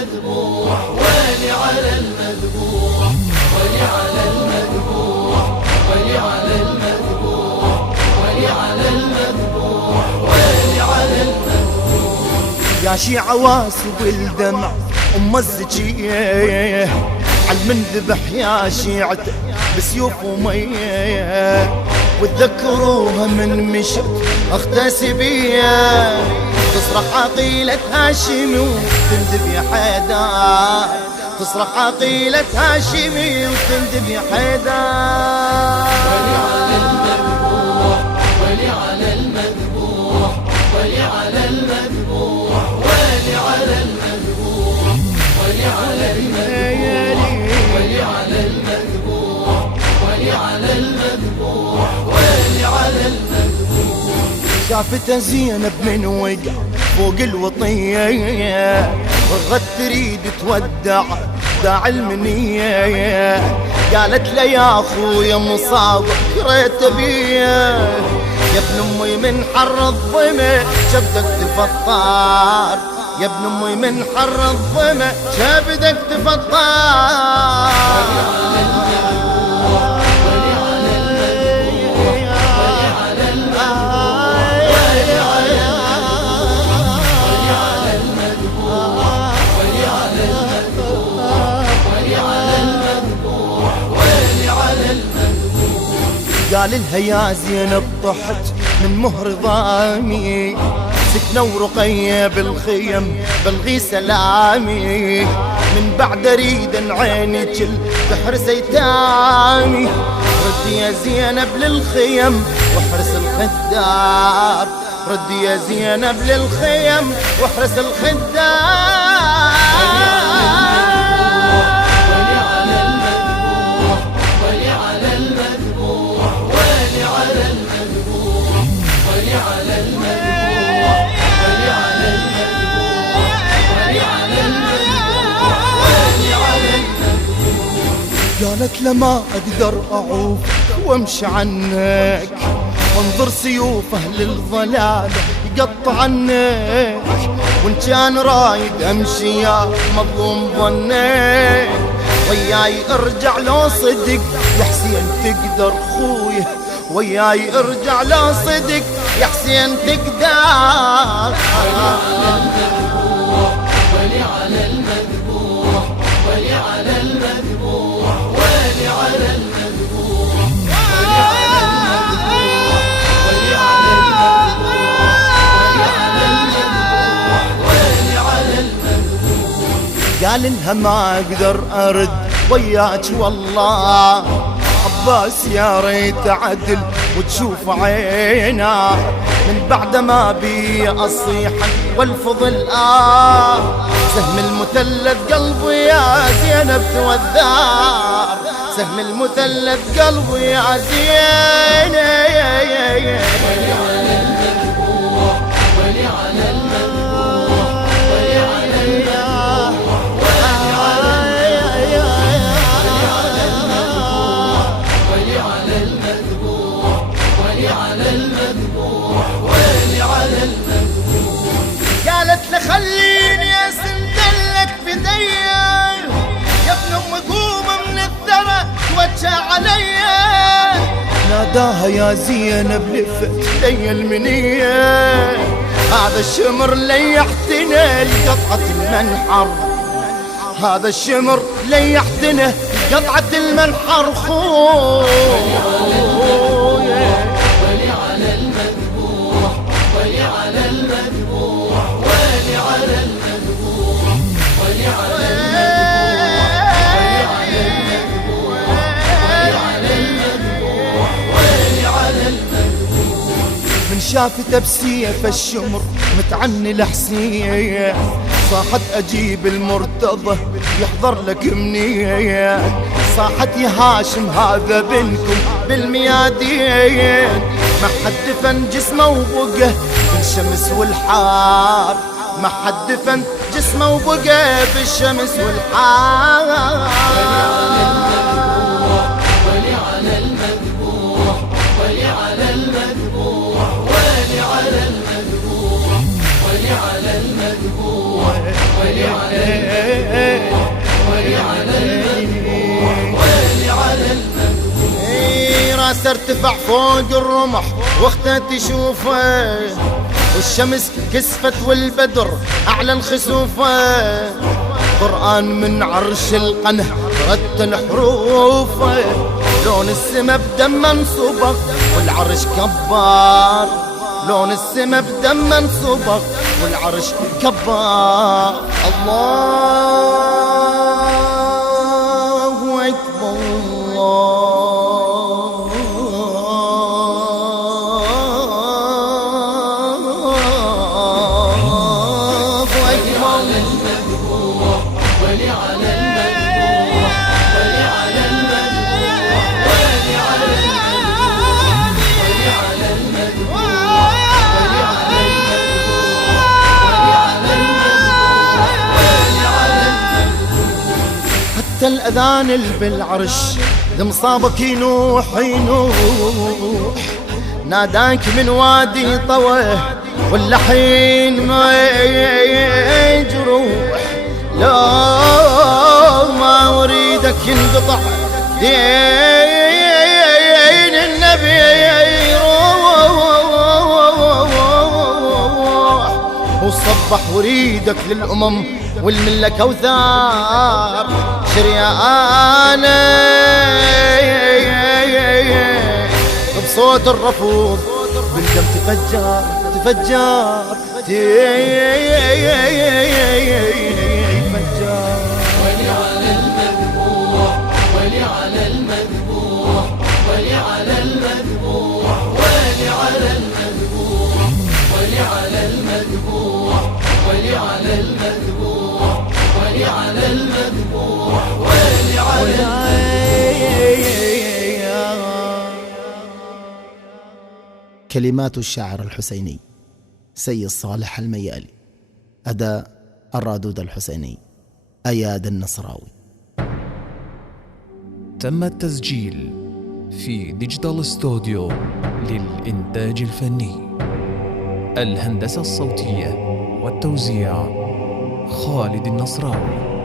المذبوح ولي على المذبوح ولي على المذبوح ولي على المذبوح ولي على المذبوح ولي على المذبوح. يا شيعة واسوا الدمع أم الزكية عالمنذبح يا شيعته بسيوف ومية، وتذكروها من مشت اختها سبية تصرخ عقيلة هاشمي وتندب يا حيدر، تصرخ عقيلة هاشمي وتندب يا حيدر. ولي على المذبوح ولي على المذبوح ولي على المذبوح ولي على المذبوح ولي على المذبوح ولي على المذبوح ولي على المذبوح ولي على المذبوح. شافته زينب من وقع فوق الوطية رغت تريد تودع داع المنية، قالت له يا اخويا مصاب كريت بيه، يا ابن امي من حر الظما شبدك تفطر، يا ابن امي من حر الظما شبدك تفطر. قال لها يا زينب طحت من مهر ضامي، سكنة ورقية بالخيم بلغي سلامي، من بعد اريد ان عينك تحرس ايتامي، ردي يا زينب للخيم واحرس الخدار، ردي يا زينب للخيم واحرس الخدار. قالت لما اقدر اعوف وامشي عنك، وانظر سيوف اهل الضلال يقطع عنك، وان كان رايد امشي يا مظلوم ظنك، وياي ارجع لو صدق يا حسين تقدر خويا، وياي ارجع لو صدق يا حسين تقدر. ولي على المذبوح ولي على المذبوح ولي على المذبوح ولي على المذبوح ولي على المذبوح ولي على المذبوح. قال لها ما اقدر ارد وياك والله عباس، يا ريت عدل وتشوف عينا، من بعد ما بي اصيح والفضل سهم المثلث قلبي يا زينب توذار، سهم المثلث قلبي يا زينب. ولي على المذبوح ولي على المذبوح ولي على المذبوح ولي على المذبوح ولي على المذبوح ولي على المذبوح. قالت له خليني اسندلك بديا، يا ابن ام قوم من الثرى توجه عليا، ناداها يا زينب لفت لي المنية، هذا الشمر ليحتنا لقطعة المنحر، هذا الشمر ليحتنا قطعة المنحر خويا. ولي على المذبوح ولي على المذبوح ولي على المذبوح ولي على المذبوح ولي على المذبوح ولي على المذبوح. من شافته بسيف الشمر متعني لحسين، صاحت اجيب المرتضى يحضر لك منيه، صاحت يا هاشم هذا بينكم بالميادين، ما حد دفن جسمه وبقى بالشمس والحار، ما حد دفن جسمه وبقى بالشمس والحار. ولي على المذبوح ولي على المذبوح ولي على المذبوح ولي على المذبوح ولي على ويلي على المذبوح ويلي على المذبوح. راس ارتفع فوق الرمح واختها تشوفه، والشمس كسفت والبدر اعلن خسوفه، قرآن من عرش القنه رتل حروفه، لون السما بدم انصبغ والعرش كبار، لون السما بدم انصبغ والعرش كبار. الله اكبر الله اكبر. ولي على المذبوح ولي على المذبوح ولي على المذبوح ولي على المذبوح ولي على المذبوح ولي على المذبوح. حتى الأذان اللي بالعرش لمصابك ينوح ينوح، ناداك من وادي طوى واللحين ما يجروح، لا ما أريدك ينقطع دين النبي يروح، وصبح وريدك للأمم والملة كوثار شريانة بصوت الرفوض بالدم تفجر تفجر تفجر. ولي على المذبوح ولي على المذبوح ولي على المذبوح ولي على المذبوح ولي على المذبوح ولي على المذبوح ولي على المذبوح ولي على كلمات الشاعر الحسيني سيد صالح الميالي، أداء الرادود الحسيني، أياد النصراوي. تم التسجيل في ديجيتال ستوديو للإنتاج الفني، الهندسة الصوتية والتوزيع خالد النصراوي.